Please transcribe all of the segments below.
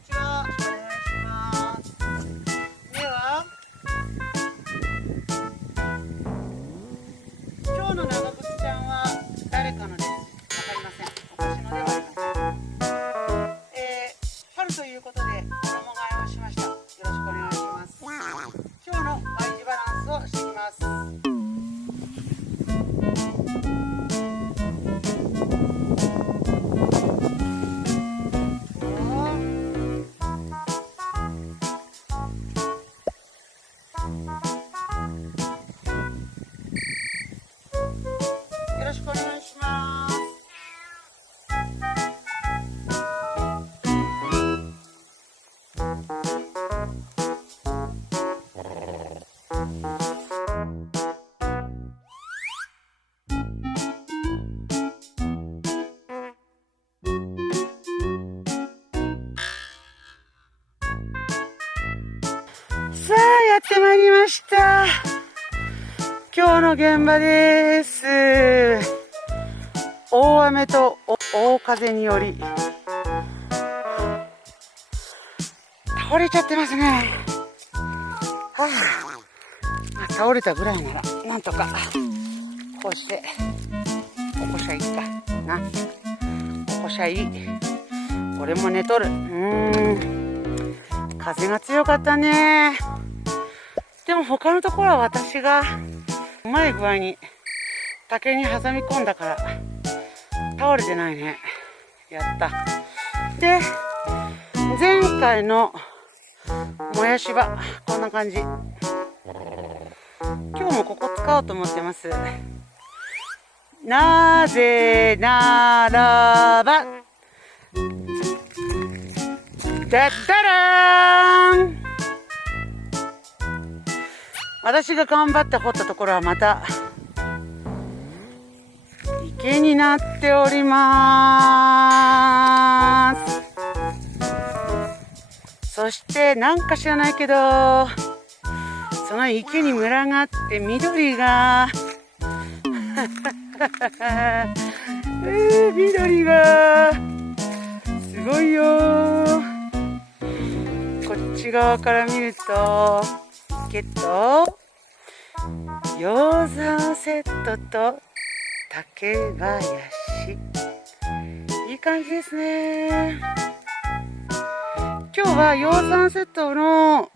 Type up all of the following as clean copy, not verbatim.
にちは。お願いします。では、今日の長靴ちゃんは誰かのです。わかりません。私のではありません。春ということで衣替えをしました。よろしくお願いします。今日の Y 字バランスをしていきます。よろしくお願いします。さあ、やってまいりました。今日の現場です。大雨と大風により倒れちゃってますね。はあ、倒れたぐらいならなんとかこうして起こしゃいいかな。起こしゃいい。俺も寝とる。風が強かったね。でも他のところは私がうまい具合に竹に挟み込んだから倒れてないね。やった。で、前回のもやし場こんな感じ。今日もここ使おうと思ってます。なぜならばだったらーん、私が頑張って掘ったところはまた池になっております。そしてなんか知らないけどその池に群がって緑が緑がすごいよ。こっち側から見ると池と鷹山セットと竹林、いい感じですね。今日は養蚕セットの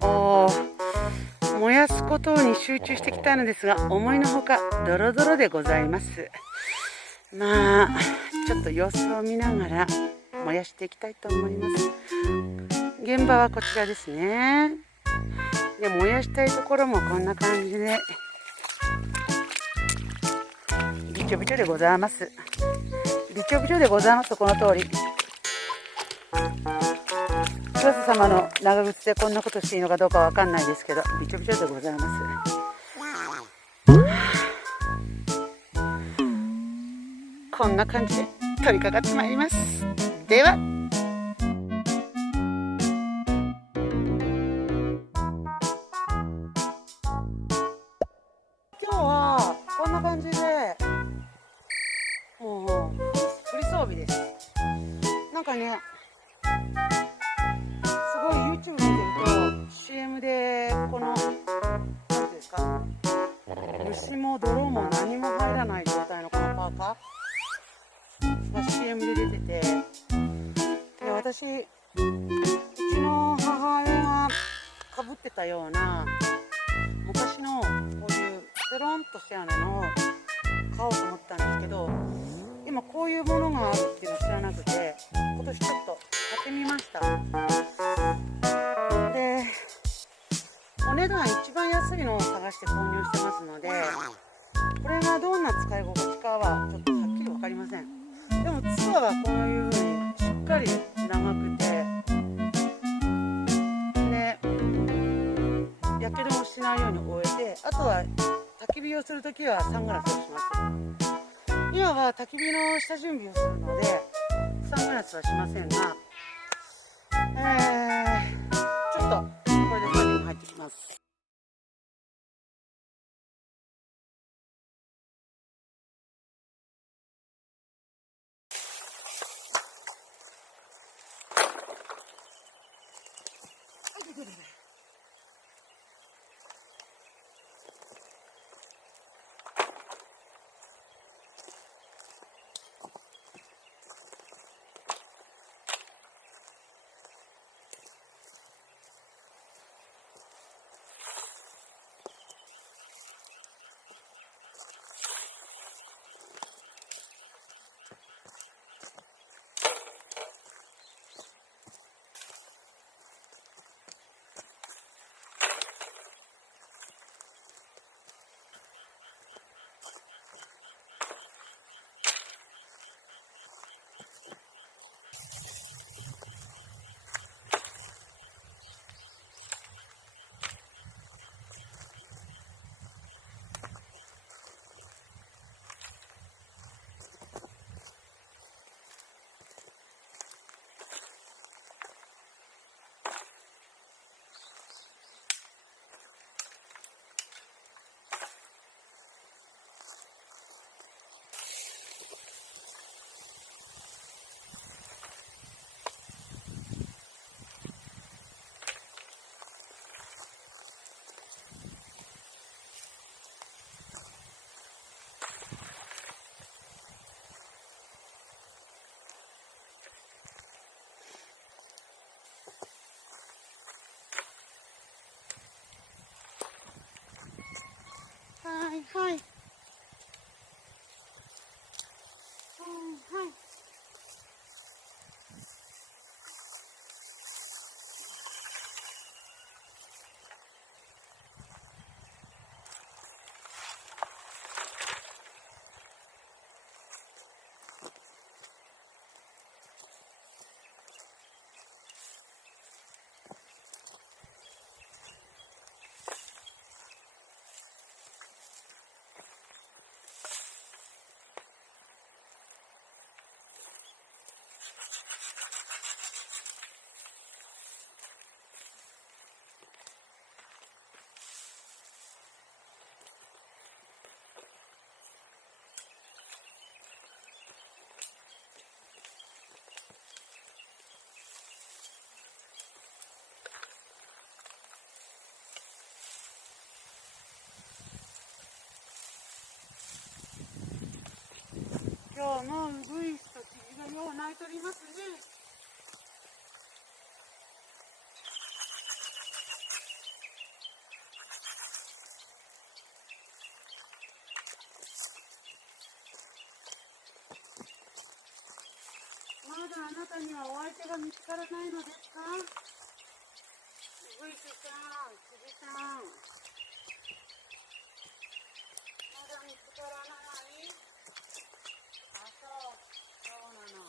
燃やすことに集中していきたいのですが、思いのほかドロドロでございます。まあちょっと様子を見ながら燃やしていきたいと思います。現場はこちらですね。で、燃やしたいところもこんな感じでびちょびちょでございます。びちょびちょでございます。この通り。教祖様の長靴でこんなことしていいのかどうかわかんないですけど、びちょびちょでございます。こんな感じで取り掛かってまいります。では今日はこんな感じでもう振り装備です。なんかね、すごい YouTube 見てると CM でこの何ていうんですか、虫も泥も何も入らない状態のこのパーカーが CM で出てて、で私うちの母親がかぶってたような昔のこういうペロンとしたようなのを買おうと思ったんですけど、今こういうものがあるっていうのを知らなくて今年ちょっと買ってみました。で、お値段一番安いのを探して購入してますので、これがどんな使い心地かはちょっとはっきり分かりません。でもツアーはこういう風にしっかり長くてで、やけどもしないように終えて、あとは焚き火をするときはサングラスをします。今は焚き火の下準備をするのでサングラスはしませんが、ちょっとこれで作業に入ってきます。はいはい。今日もウグイスとキジがよう鳴いておりますね。まだあなたにはお相手が見つからないのですか？ウグイスさん、キジさん、まだ見つからない？あ、そうなの。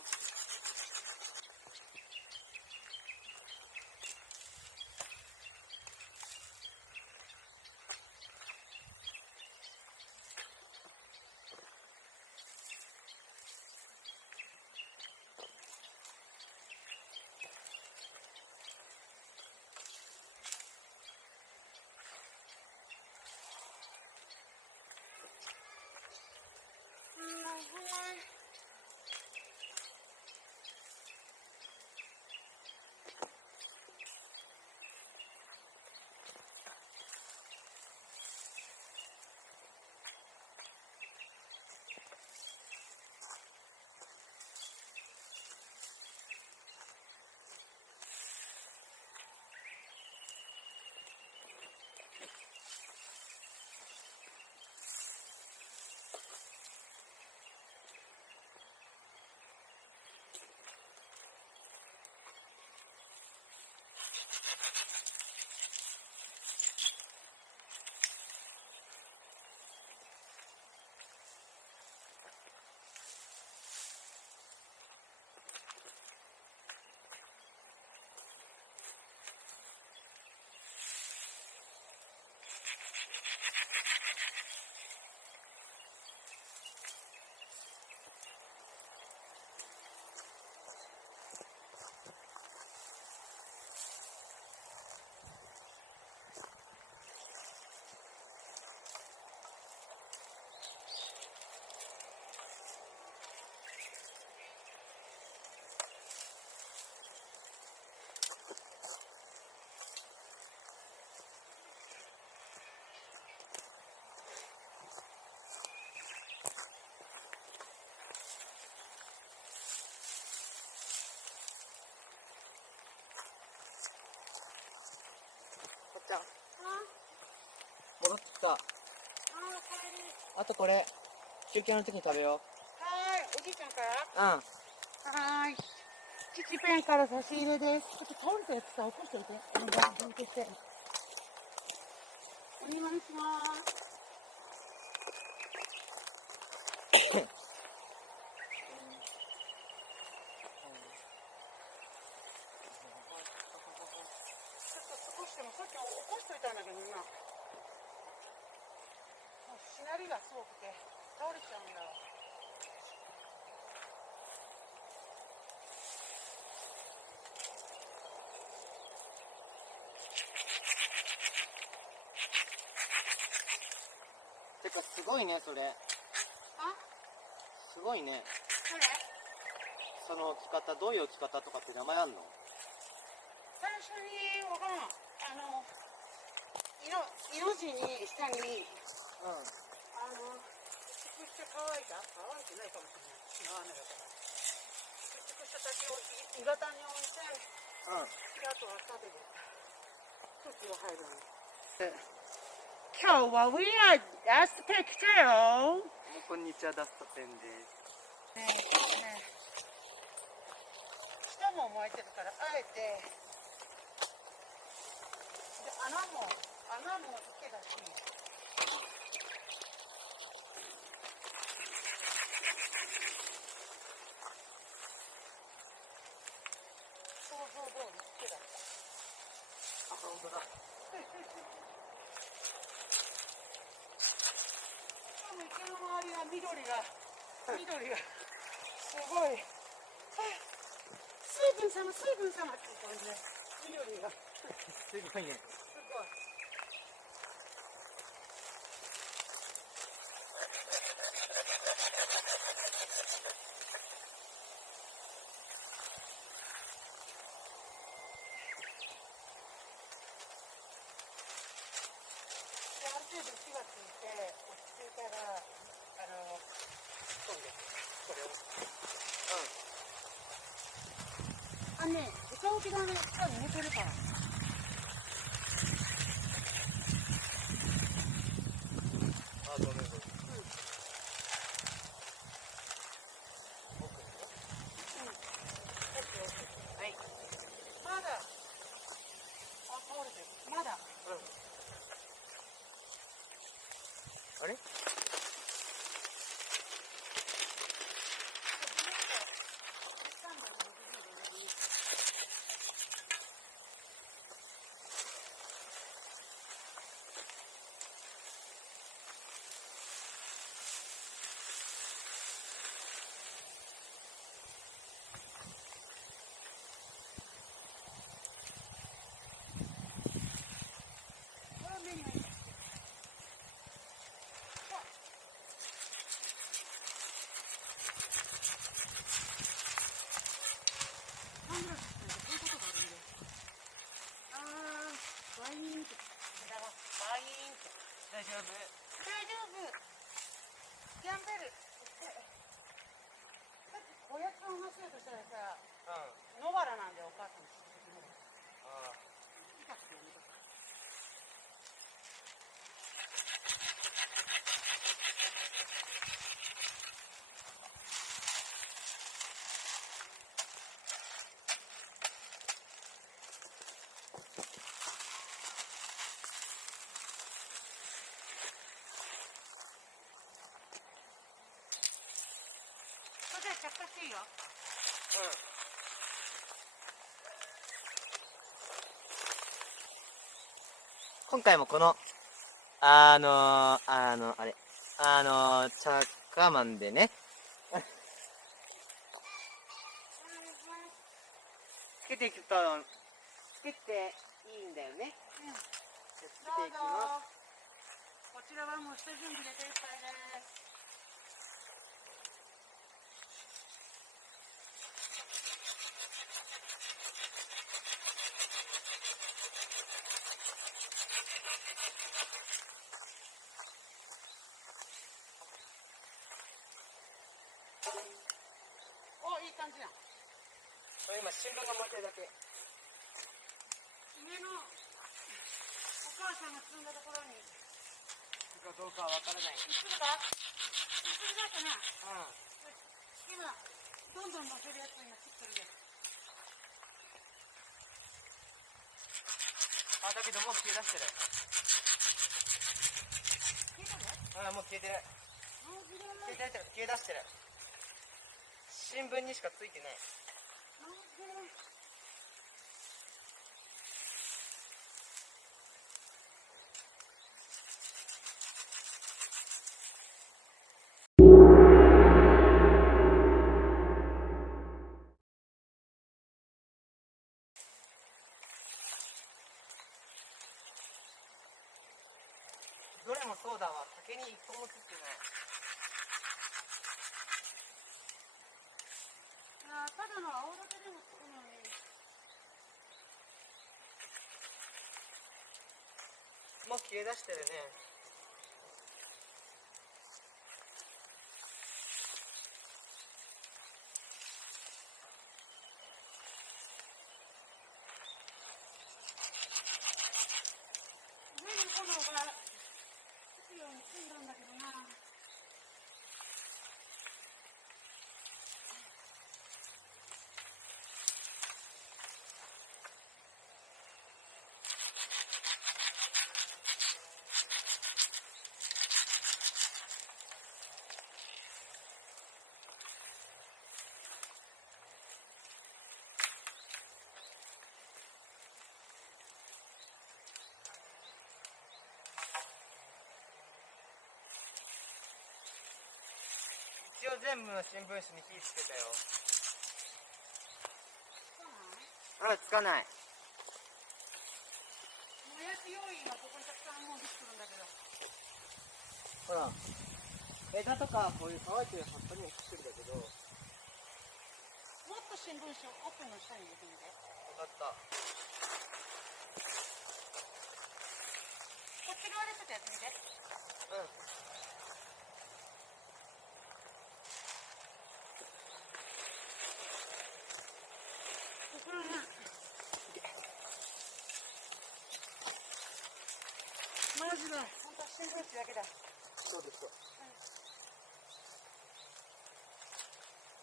ちゃん戻ってきた。あとこれ休憩の時に食べよう。はーい、おじいちゃんから？うん。はーい。父ペンから差し入れです。ちょっと倒れたやつさ、起こしておいて。お願い、準備して。お願いします。ちょっと少しでもさっき起こしといたんだけどな。もうしなりがすごくて倒れちゃうんだわ。てかすごいねそれ。あ？すごいね。これ？その使ったどういう使ったとかって名前あんの？最初にわからん。色地に下にうん。薄くして乾いてないかもしれない。違う雨だから。薄くした竹を鋳型に置いて、うん。であとは縦で空気が入るの。今日は We are アステ来たよ。こんにちは、ダストペンです。ねえねえ。下も燃えてるから、あえて。で、穴も池だし。想像通り池だ。あ、本当だ。池の周りは緑がすごい。水分様っていう感じで緑がすごいね。すごい。で、ある程度火がついて落ち着いたら今度これをお茶置きがね、下に寝てるから。あ、ごめん。はい。まだ。あ、倒れてる。まだ。あれ？大丈夫。キャンベル。さっきおやつの話をしたらさ、野原なんでお母さんの親戚の。痛くてやめとく。それで着火していいよ。今回もこのチャッカーマンでねつけていくとつけていいんだよね。つけていきます。こちらはもう下準備で手いっぱいです。お、いい感じやん。今新聞が燃えてるだけ。上のお母さんが積んだところにかどうかはわからない。いつだってね。今どんどん乗せるやつを今切ってるで。あ、だけどもう消え出してる。消えたね。もう消えてる。消え出してる。新聞にしかついてない。どれもそうだわ。竹に一個もつってない。いや、ただの青竹でもつくのに。もう消え出してるね。上に炎が一応全部の新聞紙に火つけたよ。つかない。もやし要員はここにたくさんもうできてるんだけど。ほら、枝とかこういう乾いてる葉っぱにも来てるんだけど。もっと新聞紙を奥の下に入れてみて。分かった。こっち側でちょっとやってみて。うん。これね。マジだ。本当は新聞紙だけだ。そうですよ。こ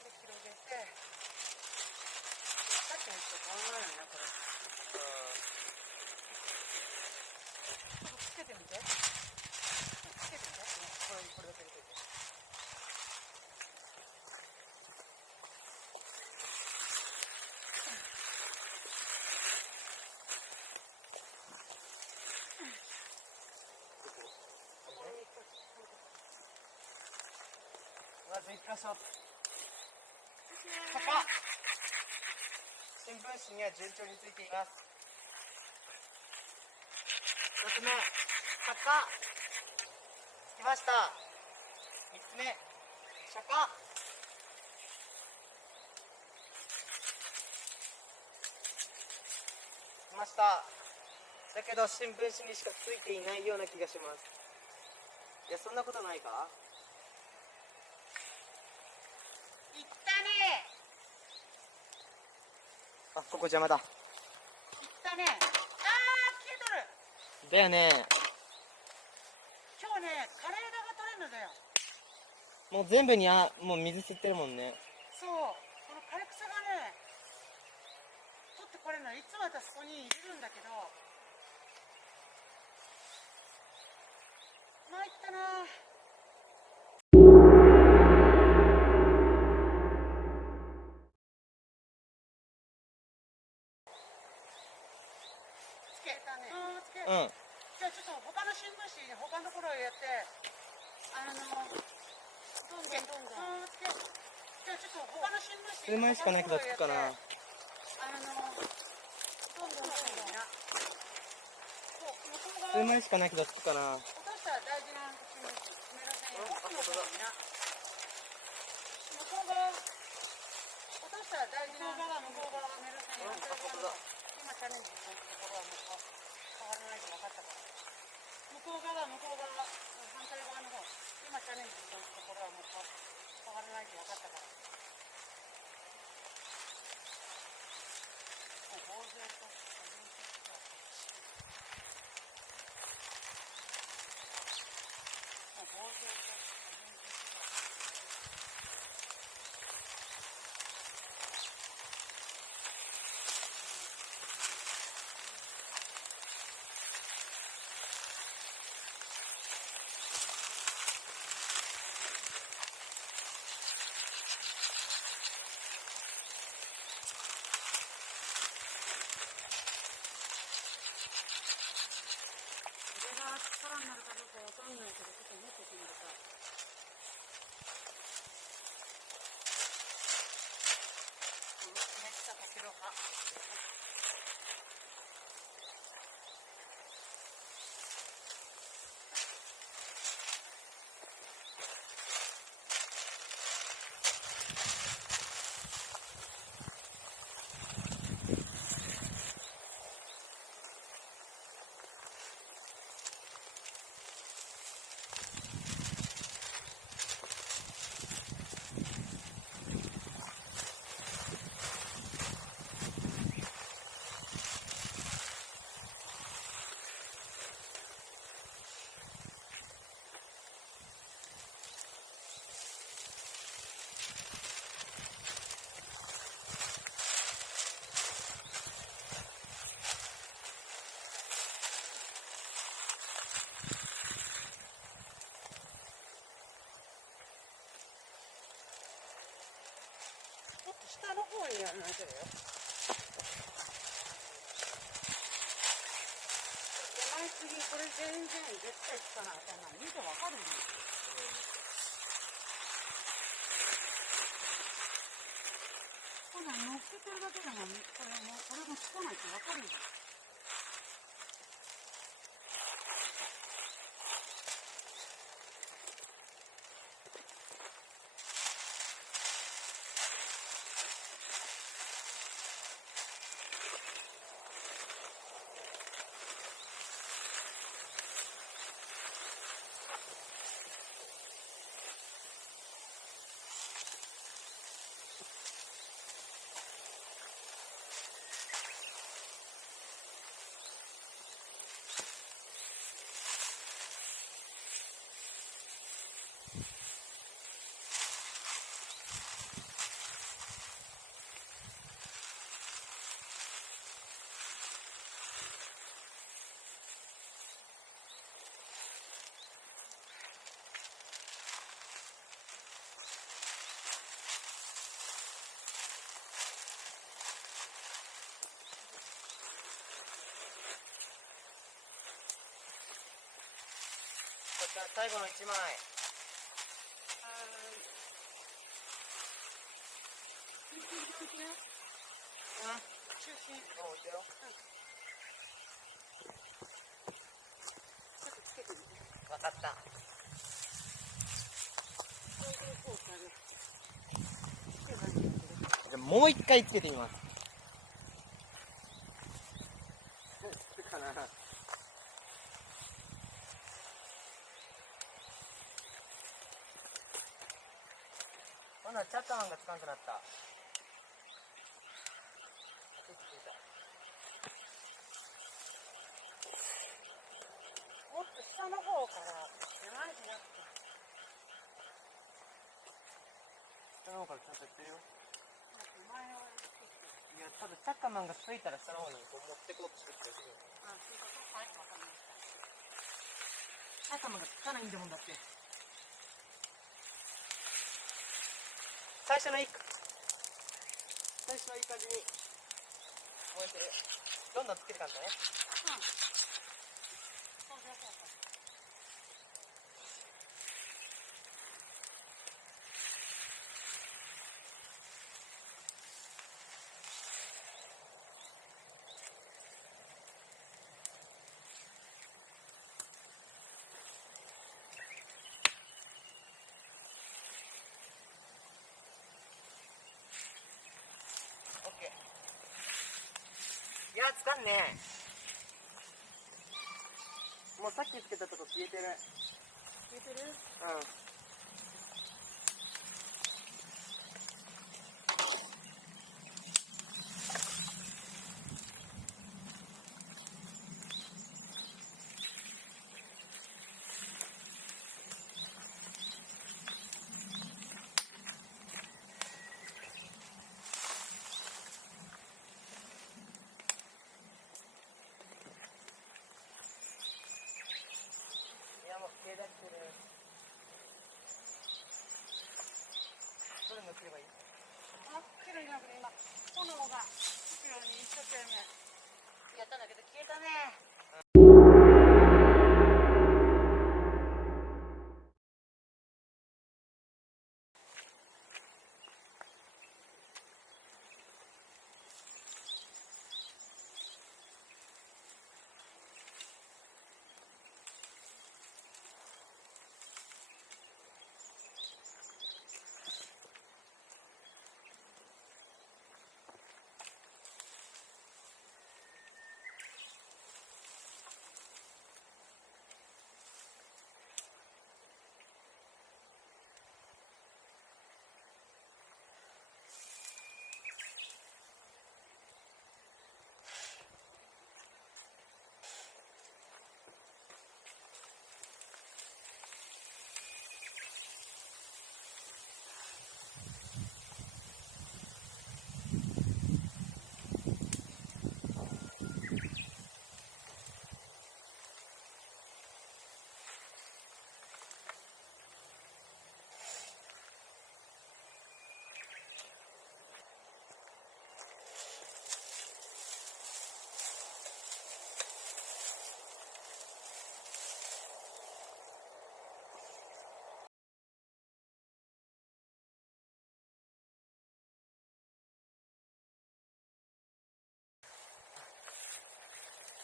れ広げて。さっきの人変わらないな、これ。ちょっとつけてみて。つけてみて。これだけ入れといて。まず一箇所。パパ。新聞紙には順調についています。一つ目、着火。つきました。三つ目、着火。つきました。だけど新聞紙にしかついていないような気がします。いや、そんなことないか？いったね。あ、ここ邪魔だ。いったね。あー、消えとる。だよね。今日ね、枯れ枝が取れるのだよ。もう全部にもう水吸ってるもんね。そう、この枯れ草がね、取ってこれるの。いつも私ここに入れるんだけど、参ったな。つけたね。つけ。うん。じゃあちょっと他の新聞紙に他のところをやって、どんどんどんどん。つけ。じゃあちょっと他の新聞紙数枚しかないけどつくかな。どんどんどんどんな。そう、向こう側。数枚しかないけどつくかな。落としたら大事な新聞紙詰めらせんよ。奥の方にな。向こう側。落としたら大事な向こう側が目指せんよ。今チャレンジしたところはもう変わらないと分かったから。向こう側、反対側の方。今チャレンジしたところはもう変わらないと分かったから。もう棒状と棒状と力になるかどうかわかんないけど、ちょっと持っててみるか。めっちゃかけろか。次これ全然絶対つかなあかんな。見てわかるんだよ。こんなん乗っけてるだけでも、これもつかないってわかるよ。最後の1枚。中心。置いてよ。ちょっとつけてみて。わかった。じゃあもう一回つけてみます。つくかな。ほなチャッカマンがつかんくなった。もっと下の方から斜めになって。下の方からちゃんとやってるよ。前をいや、多分チャッカマンがついたら下の方にこう持ってこうとしてる。あ、そういうこと。はい、わかりました。チャッカマンがつかないんだもんだって。最初のいい感じに燃えてる。どんどんつけてかんとね。そうじゃそうか。オッケー。いや、つかんね。もうさっきつけたとこ消えてる。消えてる？うん。いや、もう消え出してる。どれ乗っければいい？あ、けど今、炎がつくように一生懸命やったんだけど消えたね。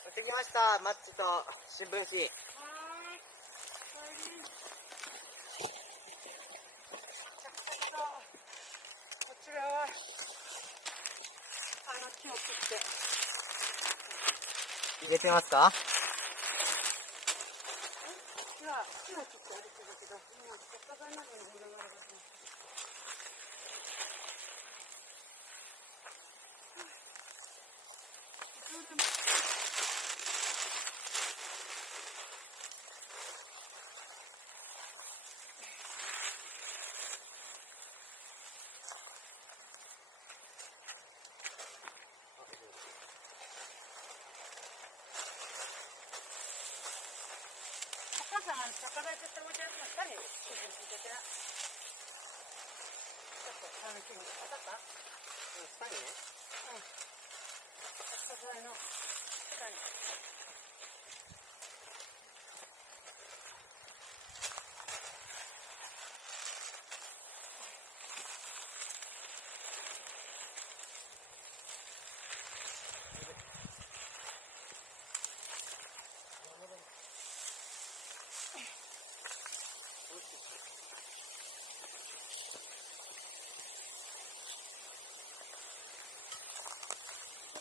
ってきました。マッチと新聞紙。はーい。こちらは木を切って入れてますか？木を切ってあるけど、今葉っぱが中に物があるから。お母さん、魚でしてもらってるの下についてて。ちょっと楽しみ。わかった？下にね。素材の下に。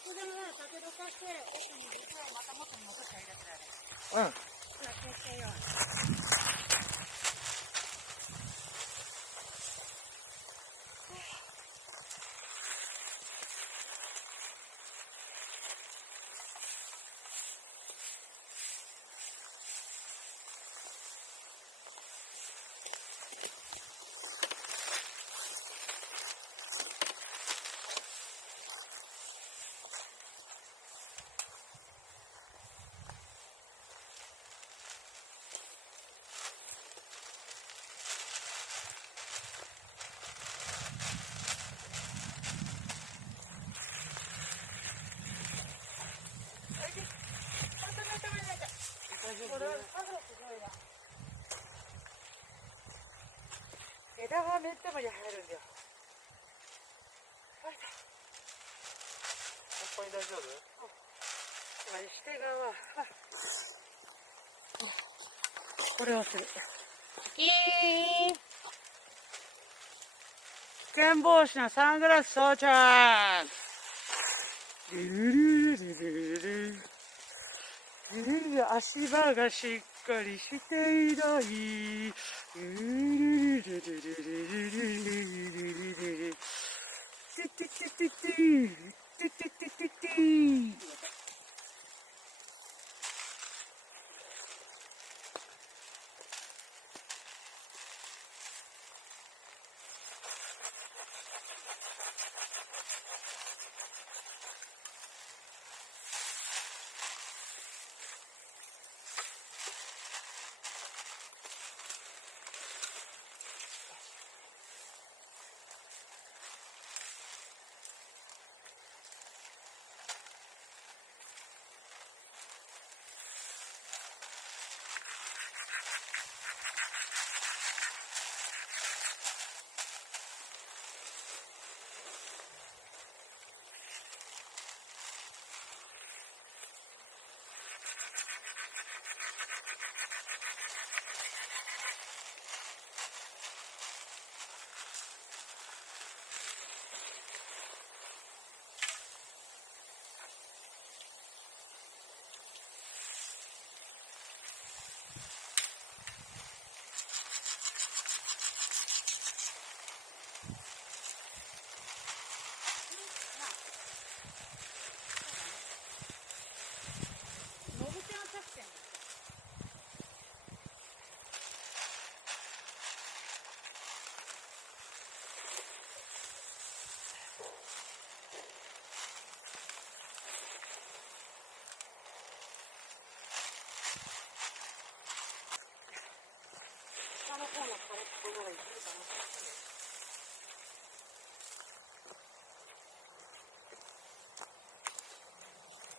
ここでね、酒どかして、奥に入れて、また元に戻して入れてある。うん。決定よ。枝がめったまで入るんだよ。本当に大丈夫？今、して側は、これをする。危険防止のサングラス装着。足場がしっかりしていない。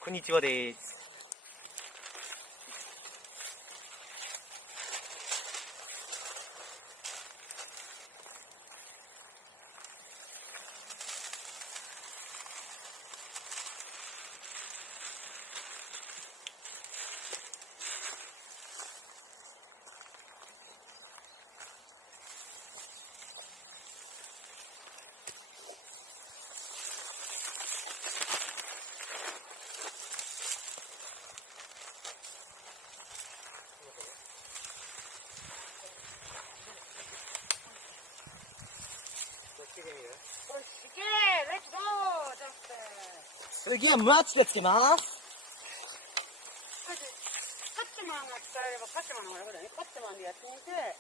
こんにちはです。次はマチでつけます。カッチマンが使えればカッチマンの方が楽だね。カッチマンでやってみて。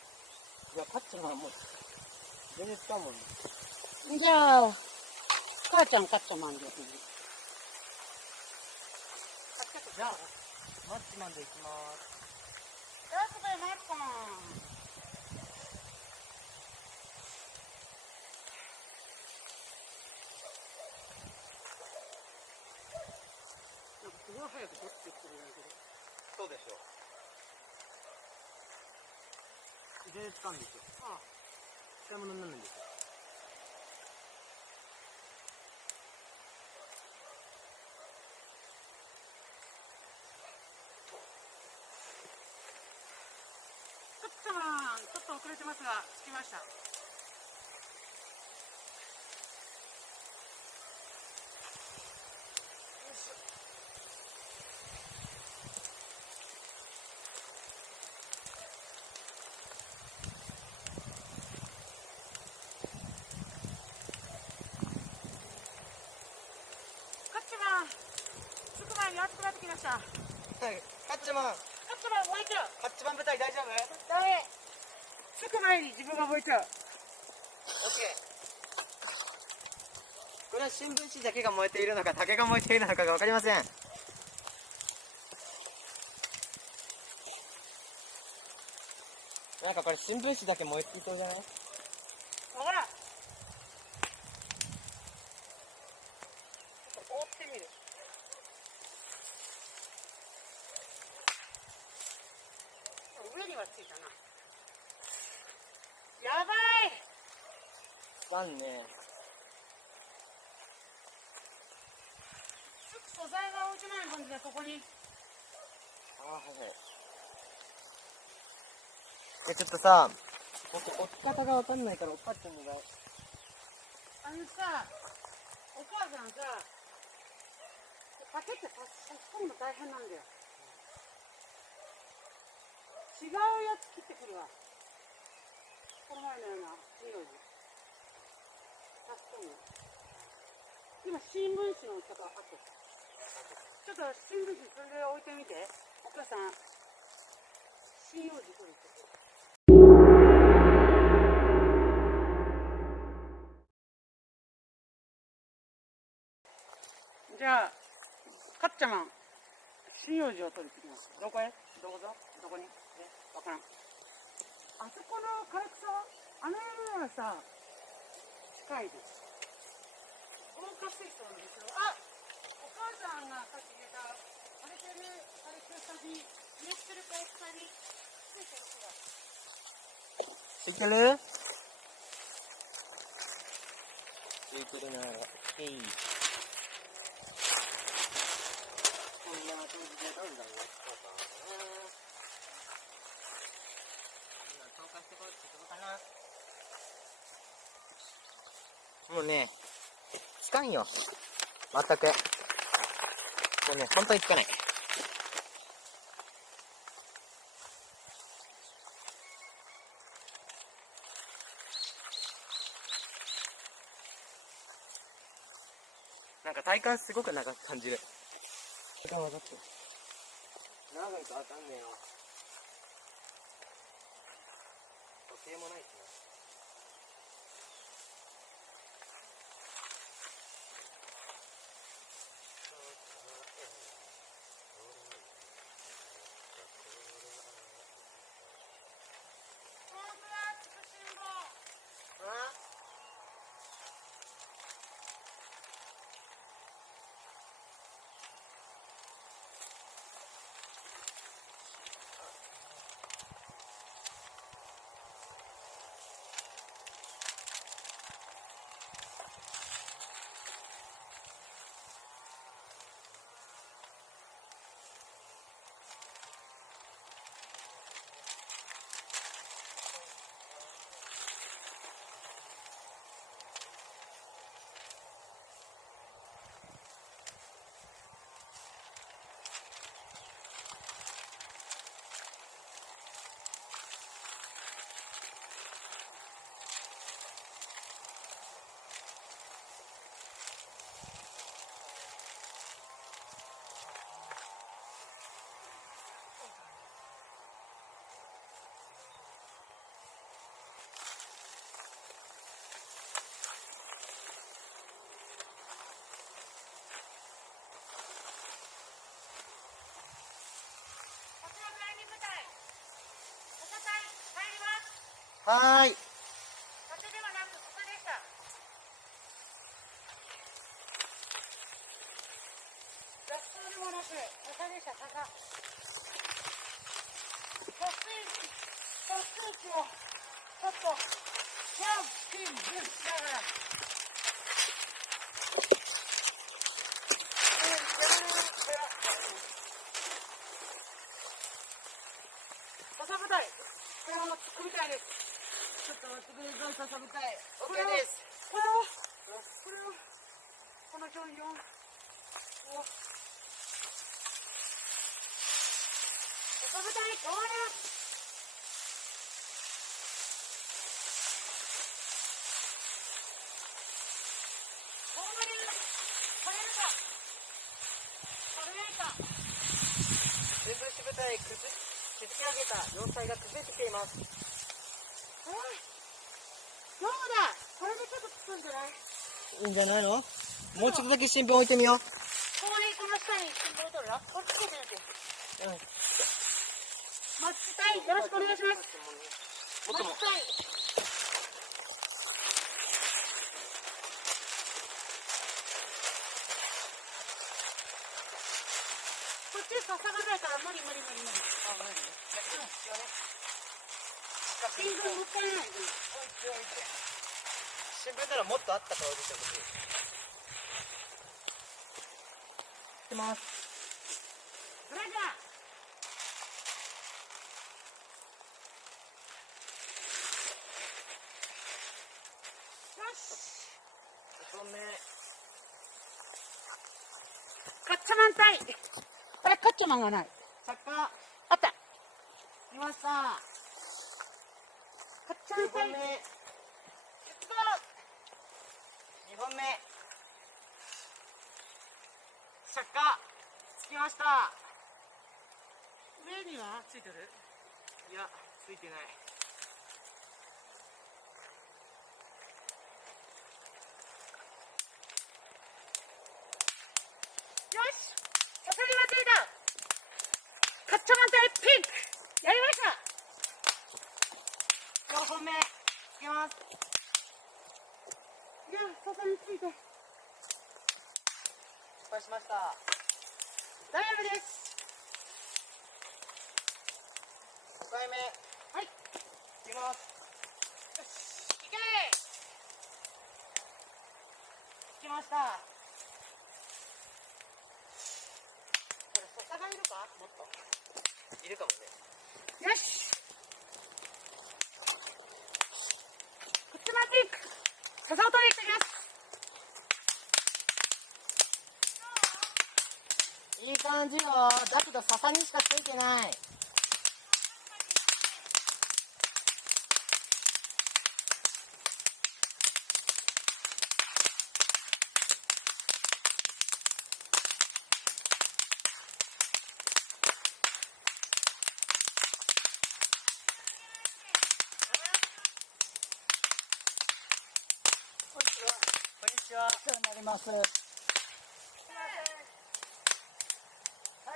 いや、カッチマンもう、全然使うもんね。じゃあ、母ちゃんカッチマンでやってみる。じゃあ、マッチマンでいきます。ラスベマッコン。なんかすごい早く取ってくるんだけど。そうでしょう。全然使うんですよ。ああ。使い物になるんですよ。ちょっと遅れてますが、着きました。カッチマン、着く前に暑くなってきました。はい、カッチマン。カッチマン燃えちゃう。カッチマン部隊大丈夫？ダメ。着く前に自分が燃えちゃう。オッケー。これは新聞紙だけが燃えているのか、竹が燃えているのかがわかりません。なんかこれ新聞紙だけ燃えていそうじゃない？ほら。ちょっと覆ってみる。上にはついたな。やばい。残念。素材が置いてない感じで、ここに。ああ、はいはい。ちょっとさ、僕置き方がわかんないからおっぱっちゃんのが。あのさ、お母さんさ、パケって差し込むの大変なんだよ。違うやつ切ってくるわ。この前のような匂いに差し込む。今新聞紙の置き方分かってる。ちょっと新聞紙それで置いてみて。お母さん、針葉樹取りに行って。じゃあ、カッチャマン、針葉樹を取りに行きます。どこへ？どこぞ？どこに？わからん。あそこの唐草は、あの山はさ、近いです。防火水槽のですよ。あ、お母さんがさっき入れた、あれでね、あれと下に、熱してるか下についてる人が。ついてる？ついてるなら、こんな感じでどんどんやっていこうかな。投下してこいってことかな。もうね、つかんよ。全く。もうね、本当につかない。なんか体感すごく長く感じる。時間分かってる。長いとあかんねえよ。時計もないしな。はーい。風ではなく草でした。雑草でもなく草でした。草。貯水池をちょっとジャンピングしながら。笹舞台、これを作りたいです。ちょっと待ってください、笹舞台。OK です。この表現を。笹舞台、ゴール。水虫部隊築き上げた要塞が崩れてきています。どうだ、これでちょっとつくんじゃない？いいんじゃないの？もうちょっとだけ新聞置いてみよう。この下に新聞を取るな。こっちに出て。マッチ隊、よろしくお願いします。もっとも。マッチ隊。こっち笹がないから無理。新聞もったいない。新聞ならもっとあったから出てほしい。行きます。それじゃあ。よし。1本目。カッチャマン隊。あれ、カッチャマンがない。着火。あった。来ました。カッチャマン2本隊。目。2本目。着火。つきました。上にはついてる？いや、ついてない。よし、ささりはついた。カッチャマン隊ピンク。やりました。4本目。つきます。いや、ささりついて。失敗しました。大丈夫です。5回目。はい。いきます。よし、いけ。つきました。これ笹がいるか？もっと。いるかもね。よし。カッチャマンピンク。笹を取りに行ってきます。いい感じよ。だけど笹にしかついてない。こんにちは。お世話になります。大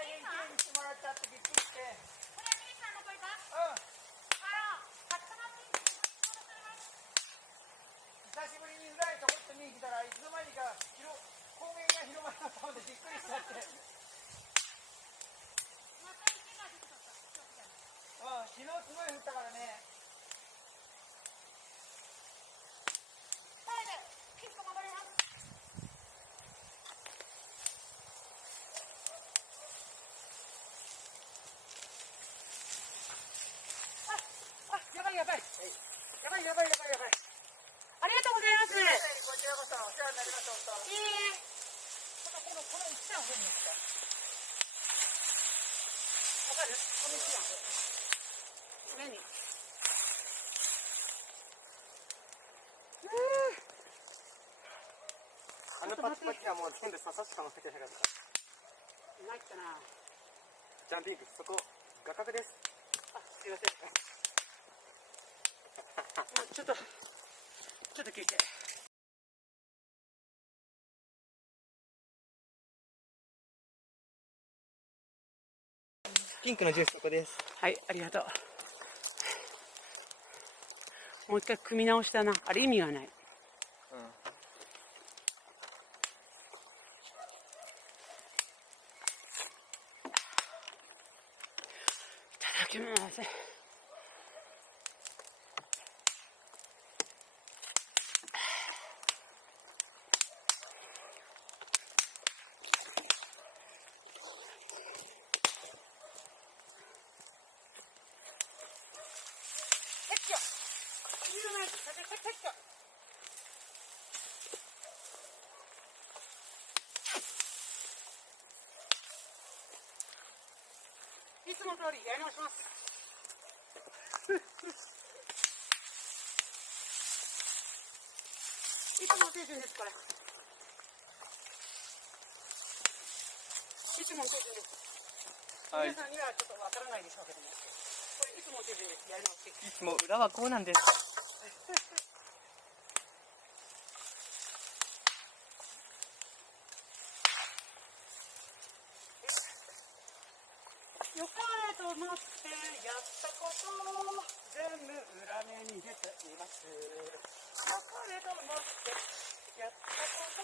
変元気してもらっちゃってびっくりして。これは兄さんの声か？うん。カッチャマンピンク。久しぶりにうざいとこって見に来たらいつの間にか高原が広まったのでびっくりしちゃって。また池が出てきた。昨日すごい降ったからね。ピンク戻ります。やばい。やばい。ありがとうございます。こちらこそお世話になりました。いいえ。この石はどうですか？わかる？この石は。何？あのパチパチはもう全部笹しか乗せてなかった。参ったな。ジャンピンク、そこ画角です。あ、すいません。ちょっと聞いて。ピンクのジュースそこです。はい、ありがとう。もう一回組み直したな。あれ意味がない。うん。いただきます。いつも通りやり直します。いつもの手順です、これ。いつもの手順です。はい。皆さんにはちょっとわからないでしょうけども、これいつもの手順です。やり直し。いつも裏はこうなんです。よかれと思ってやったこと全部裏目に出ています。よかれと思ってやったこと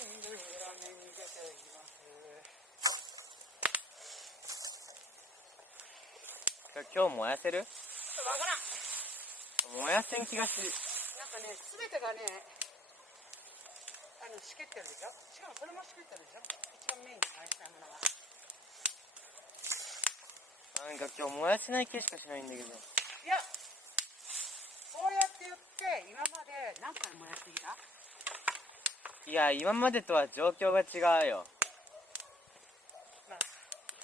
全部裏目に出ています。今日燃やせる？わからん。燃やせん気がする。なんかね、すべてがね、しけってるでしょ。しかもこれもしけってるでしょ。一番メインに返したものが。なんか今日燃やせない気しかしないんだけど。いや、そうやって言って今まで何回燃やしてきた？いや、今までとは状況が違うよ。まあ、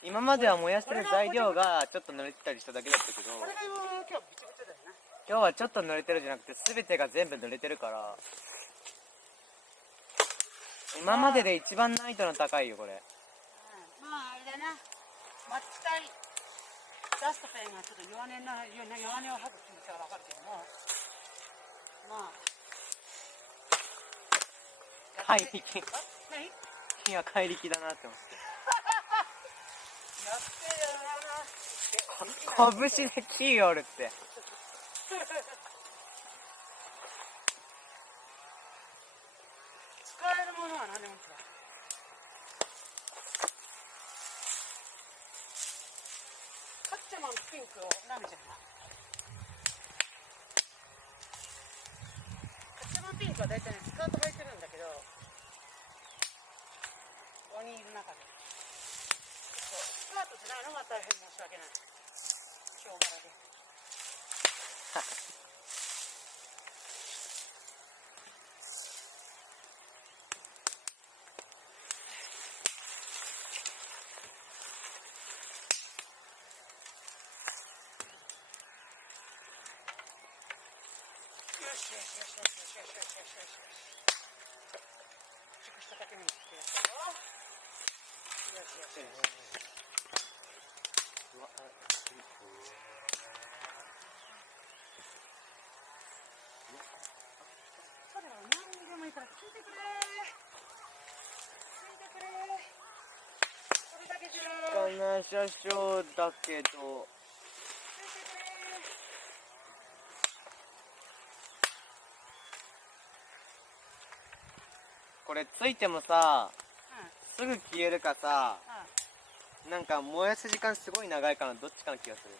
今までは燃やしてる材料がちょっと濡れてたりしただけだったけど、これが今日ビチビチだよな。今日はちょっと濡れてるじゃなくて全てが全部濡れてるから、今までで一番難易度の高いよこれ。まああれだな、マッチ体ダストペンがちょっと弱音を吐く気持ちはわかるけども、まあ怪力。何？今怪力だなって思って。やってやな。拳でキーおるって。使えるものは何でも使う。カッチャマンピンクを舐めちゃうな。カッチャマンピンクは大体ね、スカート履いてるんだけど、5人いる中でスカートじゃないのが大変申し訳ない。今日からでよしよしよしよしよしよしよしよしよし。熟しただけにしてやったよ。よしよしよし。それは何でもいいから聞いてくれ。聞いてくれ。それだけじゃ。金車掌だけど。これついてもさ、すぐ消えるかさ、なんか燃やす時間すごい長いかな、どっちかの気がする。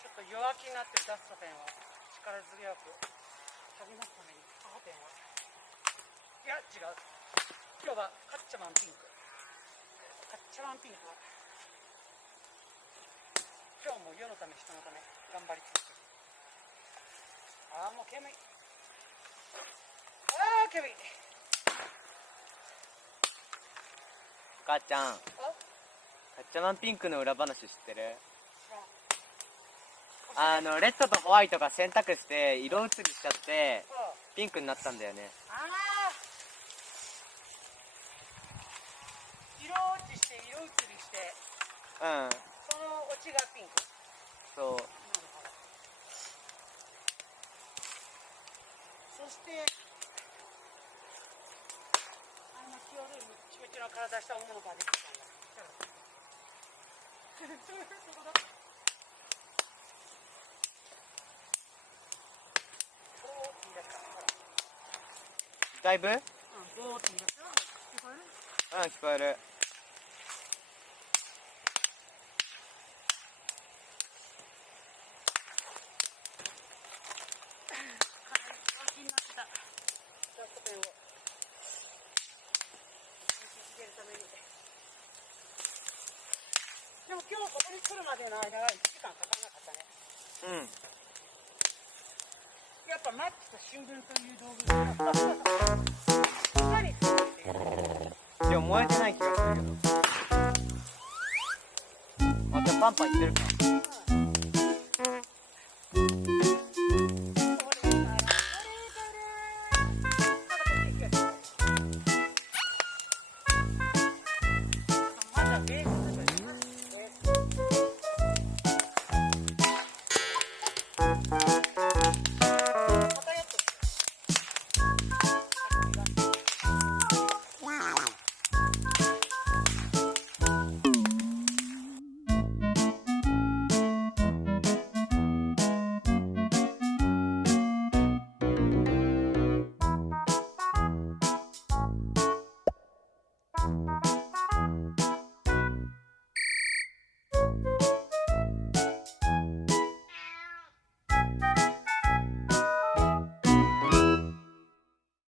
ちょっと弱気になってるダストペンを力強く飛びますためにカーテンを、いや違う、今日はカッチャマンピンク、カッチャマンピンクを今日も世のため人のため頑張り続ける。ああもう煙、ああ煙。お母ちゃん、カッチャマンピンクの裏話知ってる？レッドとホワイトが選択して色移りしちゃってピンクになったんだよね。ああ色落ちして色移りして、うん。その落ちがピンク。そう。そして清るチコチの体した女の子が出てきたんだ。そこだ。ボーって言い出した。だいぶ？ボーって言い出した。聞こえる？うん、聞こえる。気になってた。ちょっとペンをつけるために。でも今日ここに来るまでの間は1時間かからなかったね。うん。やっぱマッチと新聞という道具が何作ってる？でも燃えてない気がするけど。あ、じゃあパンパンいってるか。